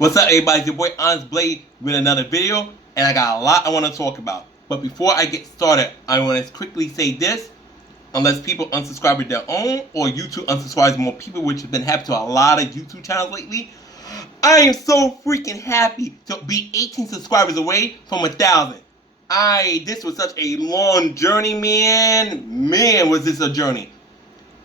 What's up, everybody? It's your boy Honest Blade with another video, and I got a lot I want to talk about. But before I get started, I want to quickly say this. Unless people unsubscribe with their own, or YouTube unsubscribes more people, which has been happening to a lot of YouTube channels lately, I am so freaking happy to be 18 subscribers away from 1,000. This was such a long journey, man. Man, was this a journey.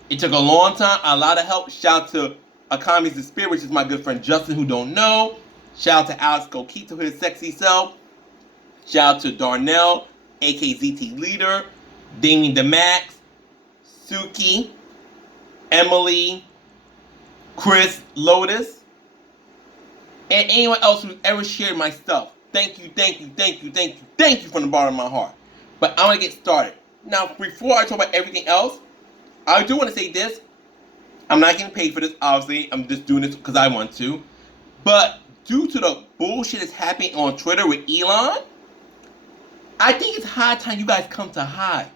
It took a long time, a lot of help. Shout out to Economies of Spirit, which is my good friend Justin, who don't know. Shout out to Alex Coquito, his sexy self. Shout out to Darnell, AKZT Leader, Damien DeMax, Suki, Emily, Chris Lotus, and anyone else who's ever shared my stuff. Thank you, thank you, thank you, thank you, thank you from the bottom of my heart. But I want to get started. Now, before I talk about everything else, I do want to say this. I'm not getting paid for this, obviously. I'm just doing this because I want to. But due to the bullshit that's happening on Twitter with Elon, I think it's high time you guys come to Hive.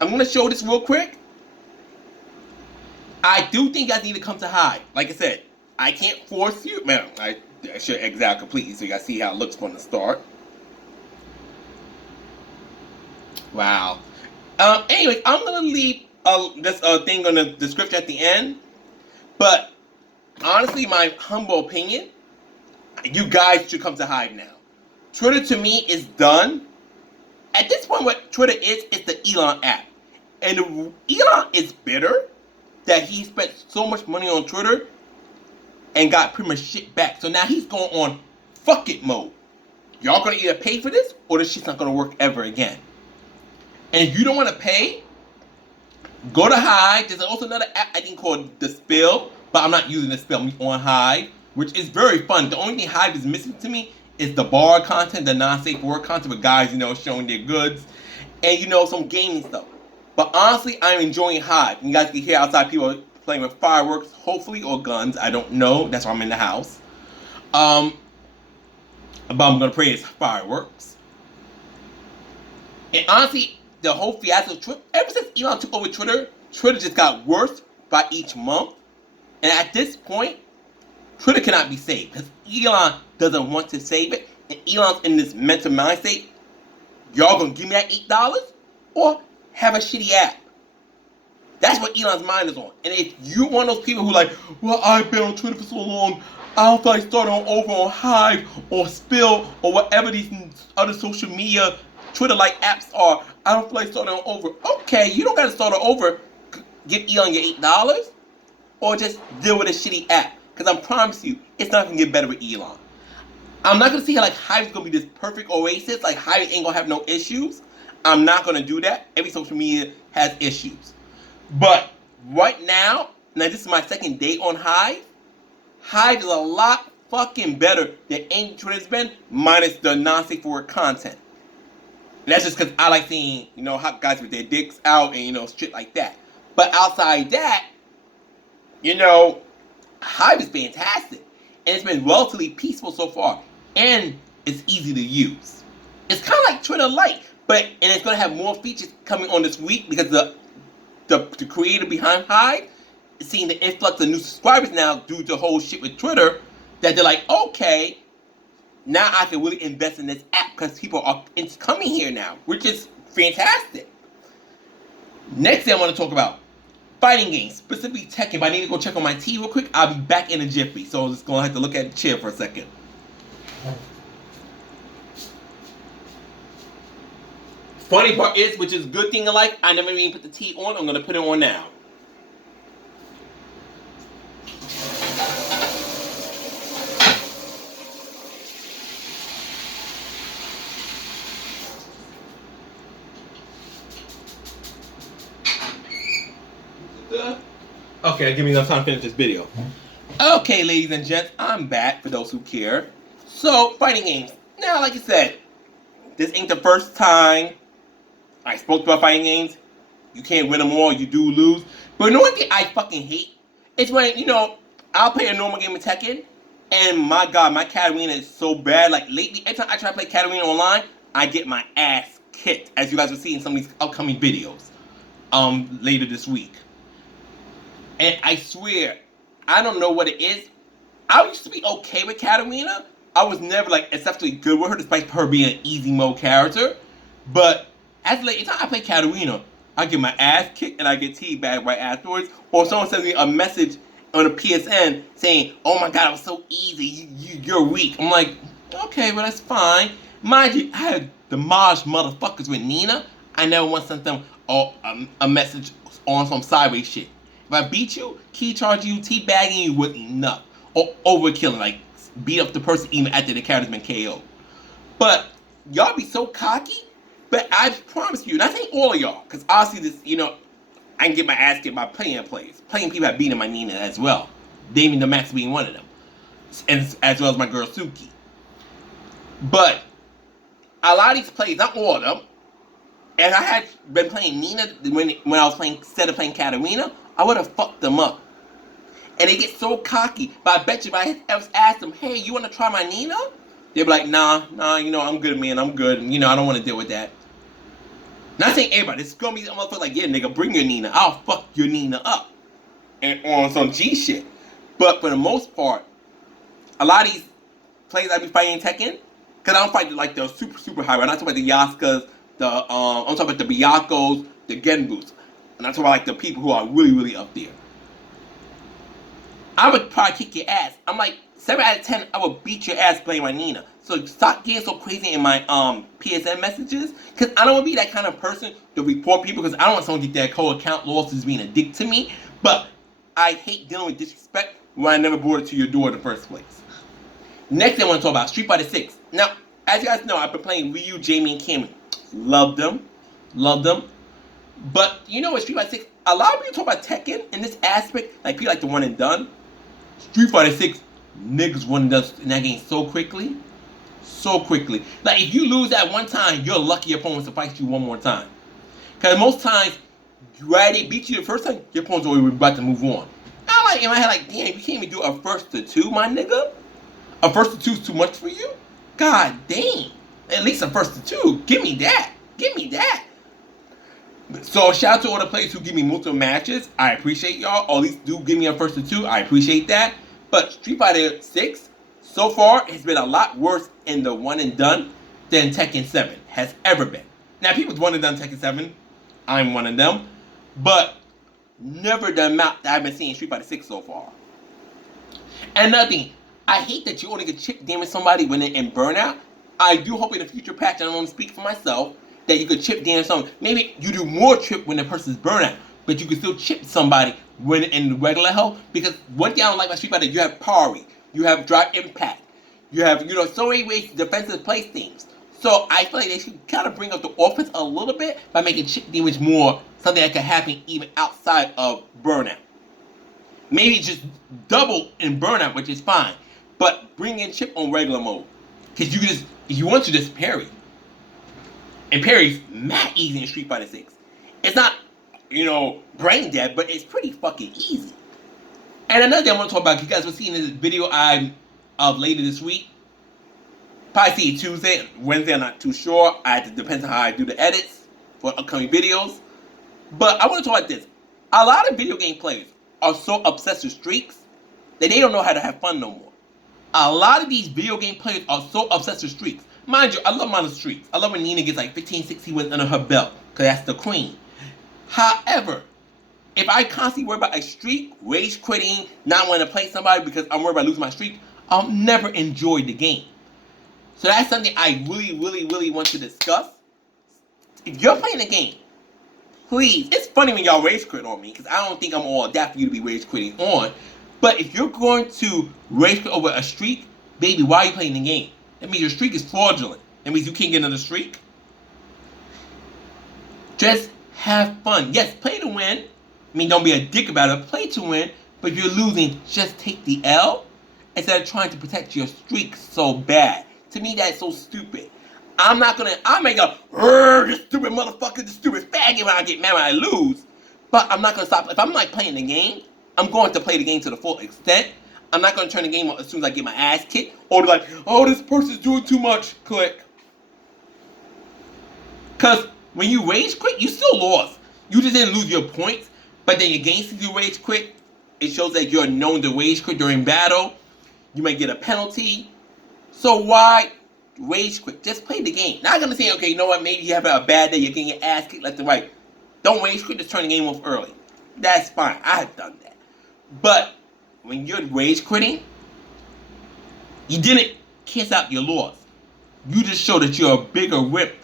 I'm going to show this real quick. I do think you guys need to come to Hive. Like I said, I can't force you. Man, I should exit out completely so you guys see how it looks from the start. Wow. Anyway, I'm going to leave this thing on the description at the end. But honestly, my humble opinion, you guys should come to Hive now. Twitter to me is done. At this point, what Twitter is the Elon app. And Elon is bitter that he spent so much money on Twitter and got pretty much shit back. So now he's going on fuck it mode. Y'all gonna either pay for this or this shit's not gonna work ever again. And if you don't want to pay, go to Hive. There's also another app I think called The Spill, but I'm not using The Spill. I'm on Hive, which is very fun. The only thing Hive is missing to me is the bar content, the non-safe word content with guys, showing their goods, and some gaming stuff. But honestly, I'm enjoying Hive. You guys can hear outside people playing with fireworks, hopefully, or guns. I don't know. That's why I'm in the house. But I'm gonna pray it's fireworks. And honestly, the whole fiasco of Twitter, ever since Elon took over Twitter, Twitter just got worse by each month. And at this point, Twitter cannot be saved because Elon doesn't want to save it. And Elon's in this mental mind state. Y'all gonna give me that $8 or have a shitty app? That's what Elon's mind is on. And if you one of those people who like, well, I've been on Twitter for so long, I don't feel like starting over on Hive or Spill or whatever these other social media Twitter-like apps are, I don't feel like starting over. Okay, you don't gotta start over. Give Elon your $8 or just deal with a shitty app. Because I promise you, it's not gonna get better with Elon. I'm not gonna see how like Hive is gonna be this perfect oasis. Like Hive ain't gonna have no issues. I'm not gonna do that. Every social media has issues. But right now this is my second day on Hive. Hive is a lot fucking better than any Twitter's been, minus the non-safe word content. And that's just because I like seeing, hot guys with their dicks out and, shit like that. But outside that, Hive is fantastic. And it's been relatively peaceful so far. And it's easy to use. It's kind of like Twitter Lite. And it's going to have more features coming on this week because the creator behind Hive is seeing the influx of new subscribers now due to the whole shit with Twitter, that they're like, okay, now I can really invest in this app because people are coming here now, which is fantastic. Next thing I want to talk about, fighting games, specifically Tekken. If I need to go check on my tea real quick, I'll be back in a jiffy. So I'm just going to have to look at the chair for a second. Funny part is, which is a good thing in life, I never even put the tea on. I'm going to put it on now. Okay, give me enough time to finish this video. Okay, ladies and gents, I'm back for those who care. So, fighting games. Now, like I said, this ain't the first time I spoke about fighting games. You can't win them all, you do lose. But one thing I fucking hate is when, I'll play a normal game of Tekken, and my god, my Katarina is so bad. Like, lately, every time I try to play Katarina online, I get my ass kicked, as you guys will see in some of these upcoming videos later this week. And I swear, I don't know what it is. I used to be okay with Katarina. I was never like exceptionally good with her, despite her being an easy mode character. But as late time I play Katarina, I get my ass kicked and I get teabagged right afterwards. Or someone sends me a message on a PSN saying, "Oh my god, it was so easy. You're weak." I'm like, okay, well that's fine. Mind you, I had demolished motherfuckers with Nina. I never once sent them a message on some sideways shit. If I beat you, key charging you, teabagging you was enough. Or overkilling, like beat up the person even after the character's been KO'd. But y'all be so cocky. But I promise you, and I think all of y'all, because obviously this, I can get my ass kicked by playing plays. Playing people have beaten my Nina as well. Damien the Max being one of them. And as well as my girl Suki. But a lot of these plays, not all of them, if I had been playing Nina when I was playing, instead of playing Katarina, I would have fucked them up. And they get so cocky. But I bet you if I ever asked them, "Hey, you want to try my Nina?" They'd be like, nah, I'm good, man, I'm good. I don't want to deal with that. Not saying everybody. It's gonna be a motherfucker like, yeah, nigga, bring your Nina. I'll fuck your Nina up. And on some G shit. But for the most part, a lot of these players I be fighting in Tekken, because I don't fight like the super, super high. I'm not talking about the Yaskas, I'm talking about the Byakuos, the Genbus. And I'm talking about like the people who are really, really up there. I would probably kick your ass. I'm like, 7 out of 10, I would beat your ass playing my Nina. So stop getting so crazy in my PSN messages. Because I don't want to be that kind of person to report people. Because I don't want someone to get their cold account lost as being a dick to me. But I hate dealing with disrespect when I never brought it to your door in the first place. Next, I want to talk about Street Fighter 6. Now, as you guys know, I've been playing Ryu, Jamie, and Cammy. Love them. Love them. But you know what, Street Fighter 6, a lot of people talk about Tekken in this aspect. Like, people like the one and done. Street Fighter 6, niggas one and done in that game so quickly. So quickly. Like, if you lose that one time, your lucky opponent to fight you one more time. Because most times, right, they beat you the first time, your opponent's already about to move on. I'm like, in my head, like, damn, you can't even do a first to two, my nigga? A first to two is too much for you? God dang. At least a first to two. Give me that. Give me that. So shout out to all the players who give me multiple matches. I appreciate y'all. Or at least do give me a first to two. I appreciate that. But Street Fighter 6, so far, has been a lot worse in the one and done than Tekken 7 has ever been. Now, people one and done Tekken 7, I'm one of them. But never the amount that I've been seeing in Street Fighter 6 so far. And another thing, I hate that you only get chip damage somebody when they're in burnout. I do hope in the future patch, I don't want to speak for myself, that you could chip damage someone. Maybe you do more chip when the person's burnout, but you can still chip somebody when in regular health. Because one thing I don't like about Street Fighter, you have parry, you have drop impact, you have so many ways to defensive place things. So I feel like they should kind of bring up the offense a little bit by making chip damage more something that can happen even outside of burnout. Maybe just double in burnout, which is fine, but bring in chip on regular mode. Because you can just, if you want to, just parry. And parry's mad easy in Street Fighter 6. It's not, brain dead, but it's pretty fucking easy. And another thing I want to talk about, you guys will see in this video of later this week. Probably see it Tuesday, Wednesday, I'm not too sure. It depends on how I do the edits for upcoming videos. But I want to talk about this. A lot of video game players are so obsessed with streaks that they don't know how to have fun no more. A lot of these video game players are so obsessed with streaks. Mind you, I love my streaks. I love when Nina gets like 15, 16 wins under her belt, because that's the queen. However, if I constantly worry about a streak, rage quitting, not wanting to play somebody because I'm worried about losing my streak, I'll never enjoy the game. So that's something I really, really, really want to discuss. If you're playing a game, please, it's funny when y'all rage quit on me, because I don't think I'm all that for you to be rage quitting on. But if you're going to rage quit over a streak, baby, why are you playing the game? That means your streak is fraudulent. That means you can't get another streak. Just have fun. Yes, play to win. I mean, don't be a dick about it. Play to win. But if you're losing, just take the L instead of trying to protect your streak so bad. To me, that's so stupid. I'll make this stupid motherfucker, this stupid faggot when I get mad when I lose. But I'm not going to stop. If I'm like playing the game, I'm going to play the game to the full extent. I'm not going to turn the game on as soon as I get my ass kicked. Or like, oh, this person's doing too much. Click. Because when you rage quit, you still lost. You just didn't lose your points. But then your game, since you rage quit, it shows that you're known to rage quit during battle. You might get a penalty. So why rage quit? Just play the game. Not gonna say, okay, you know what? Maybe you have a bad day. You're getting your ass kicked left and right. Don't rage quit. Just turn the game off early. That's fine. I have done that. But when you're rage quitting, you didn't kiss out your loss. You just show that you're a bigger wimp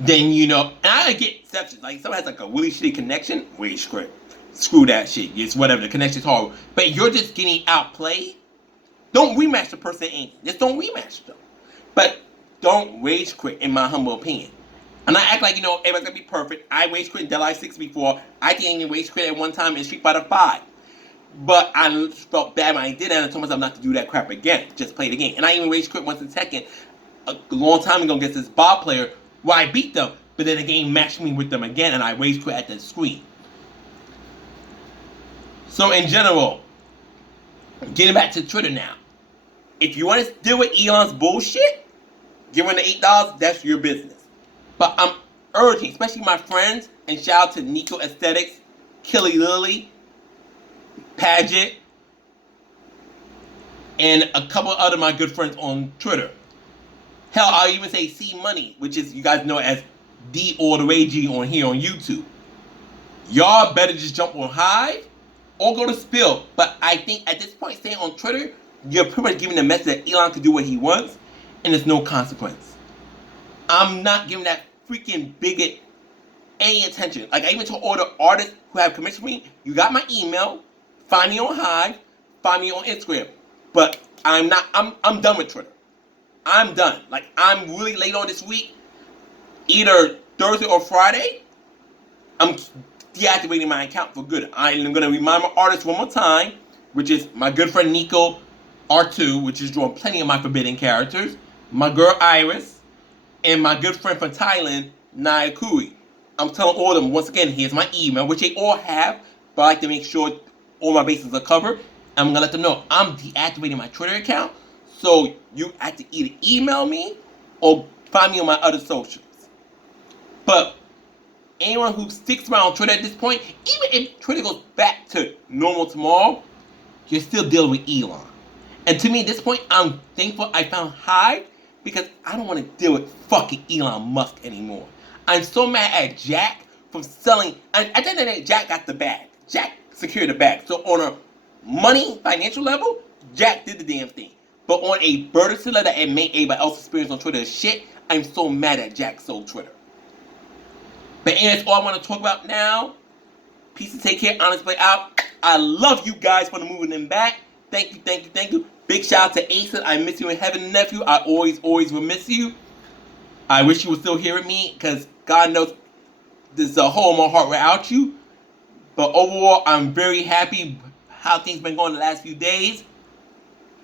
than you know. And I get exceptions. Like someone has like a really shitty connection, rage quit. Screw that shit. It's whatever. The connection's horrible. But you're just getting outplayed. Don't rematch the person anything. Just don't rematch them. But don't rage quit, in my humble opinion. And I act like, you know, everybody's gonna be perfect. I rage quit in Dead Eye 6 before. I think I rage quit at one time in Street Fighter 5. But I felt bad when I did that, and I told myself not to do that crap again. Just play the game. And I even rage quit once in Tekken a long time ago against this Bob player where I beat them, but then the game matched me with them again, and I rage quit at the screen. So in general, getting back to Twitter now. If you want to deal with Elon's bullshit, give him the $8, that's your business. But I'm urging, especially my friends, and shout out to Nico Aesthetics, Killy Lily, Paget, and a couple other of my good friends on Twitter. Hell, I'll even say C Money, which is, you guys know as D or the Ray G on here on YouTube. Y'all better just jump on Hive or go to Spill. But I think at this point, staying on Twitter, you're pretty much giving the message that Elon can do what he wants, and there's no consequence. I'm not giving that freaking bigot any attention. Like, I even told all the artists who have commissioned me, you got my email, find me on Hive, find me on Instagram. But I'm done with Twitter. I'm done. Like, I'm really late on this week. Either Thursday or Friday, I'm deactivating my account for good. I'm going to remind my artists one more time, which is my good friend Nico R2, which is drawing plenty of my forbidden characters, my girl Iris, and my good friend from Thailand, Naya Kui. I'm telling all of them, once again, here's my email, which they all have, but I like to make sure all my bases are covered. I'm going to let them know I'm deactivating my Twitter account, so you have to either email me or find me on my other socials. But anyone who sticks around on Twitter at this point, even if Twitter goes back to normal tomorrow, you're still dealing with Elon. And to me, at this point, I'm thankful I found Hive, because I don't want to deal with fucking Elon Musk anymore. I'm so mad at Jack from selling. At the end of the day, Jack got the bag. Jack secured the bag. So on a money, financial level, Jack did the damn thing. But on a burdensome level that it made everybody else's experience on Twitter shit, I'm so mad at Jack sold Twitter. But anyway, that's all I want to talk about now. Peace and take care. Honest Play out. I love you guys for the moving them back. Thank you, thank you, thank you. Big shout out to Asa. I miss you in heaven, nephew. I always will miss you. I wish you were still hearing me, because God knows there's a hole in my heart without you. But overall, I'm very happy how things been going the last few days.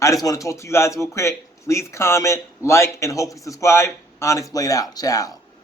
I just want to talk to you guys real quick. Please comment, like, and hopefully subscribe. Onyxe Blade out. Ciao.